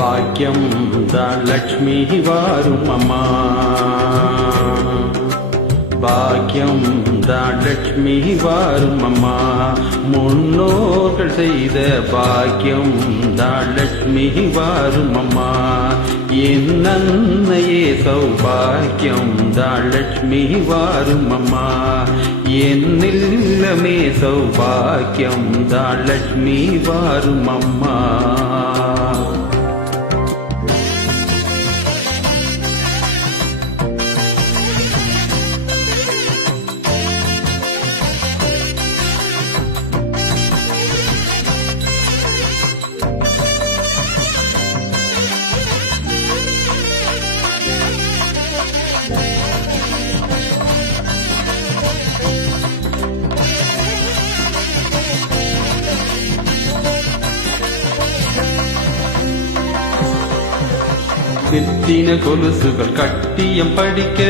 பாக்கியம் தான் லட்சுமி வாரும் அம்மா. பாக்கியம் தான் லட்சுமி வாரும் அம்மா. முன்னோர்கள் செய்த பாக்கியம் தான் லட்சுமி வாரும் அம்மா. என் அன்னையே சௌபாக்கியம் தான் லட்சுமி வாரும் அம்மா. என் இல்லமே சௌபாக்கியம் தான் லட்சுமி வாரும் அம்மா. நித்தின கொலுசுகள் கட்டியம் படிக்க,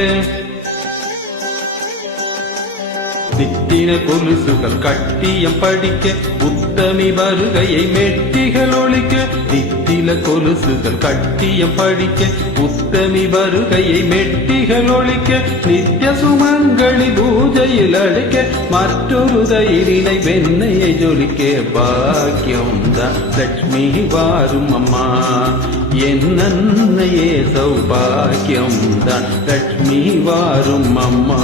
நித்தின கொலுசுகள் கட்டியம் படிக்க, உத்தமி வருகையை மெட்டிகள் ஒழிக்க. நித்தில கொலுசுகள் கட்டியம் படிக்க, உத்தமி வருகையை மெட்டிகள் ஒழிக்க. நித்திய சுமங்கலி பூஜையில் அழைக்க, மற்றொரு தயிரினை வெண்ணையை ஜொலிக்க. பாக்கியம் தான் லட்சுமி வாரும் அம்மா. என் அன்னையே சௌபாக்கியம் தான் லட்சுமி வாரும் அம்மா.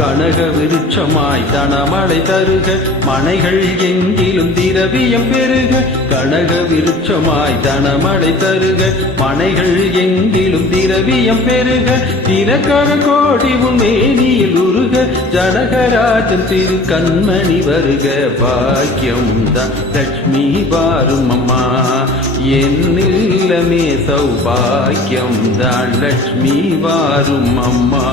கனக விருட்சமாய் தனமழை தருக, மனைகள் எங்கிலும் திரவியம் பெருக. கனக விருட்சமாய் தனமழை தருக, மனைகள் எங்கிலும் திரவியம் பெருக. தினகர கோடி உன் மேனியில் உருக, ஜனகராஜன் திரு கண்மணி வருக. பாக்கியம் தான் லட்சுமி வாரும் அம்மா. என் இல்லமே சௌபாக்கியம் தான் லட்சுமி வாரும் அம்மா.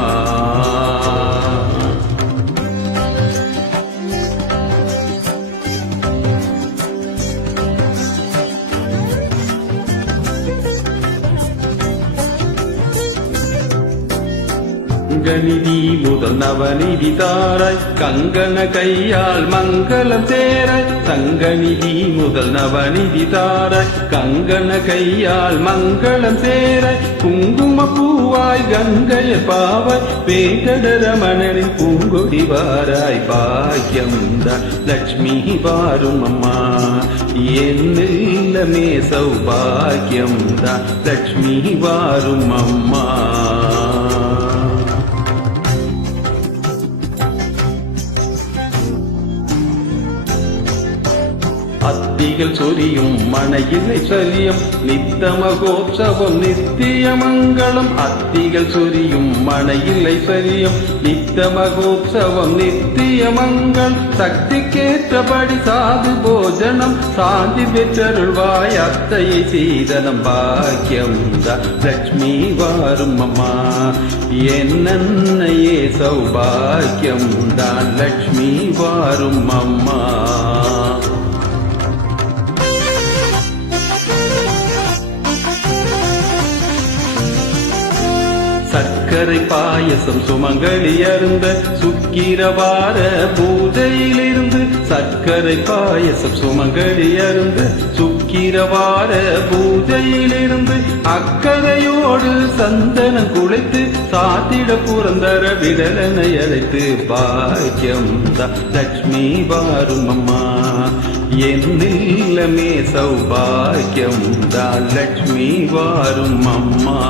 கங்கநிதி முதல் நவநிதி தாராய், கங்கண கையால் மங்களம் சேராய். சங்கநிதி முதல் நவநிதி தாராய், கங்கண கையால் மங்களம் சேராய். குங்கும பூவாய் கங்கைய பாவாய், வேங்கடரமணனின் பூங்கொடி வாராய். பாக்கியம் தான் லட்சுமி வாரும் அம்மா. என் இல்லமே சௌபாக்கியம் தான் லட்சுமி வாரும் அம்மா. அத்திகள் சொரியும் மனையில்லை சலியம், நித்த மகோற்சவம் நித்திய மங்களம். அத்திகள் சொரியும் மனையில்லை சலியம், நித்த மகோற்சவம் நித்திய மங்கள். சக்திக்கேற்றபடி சாது போஜனம், சாந்தி பெற்றருள்வாய் அத்தையை சீதனம். பாக்கியம் தான் லட்சுமி வாரும் அம்மா. என் அன்னையே சௌபாக்கியம் தான் லட்சுமி வாரும் அம்மா. சர்க்கரை பாயசம் சுமங்கலி அருந்த, சுக்கிரவார பூஜையிலிருந்து. சர்க்கரை பாயசம் சுமங்கலி அருந்த, சுக்கிரவார பூஜையிலிருந்து. அக்கறையோடு சந்தனம் குளைத்து, சாத்திட புரந்தர விடலனை அழைத்து. பாக்கியம் தான் லட்சுமி வாரும் அம்மா. என் இல்லமே சௌபாக்கியம் தான் லட்சுமி வாரும் அம்மா.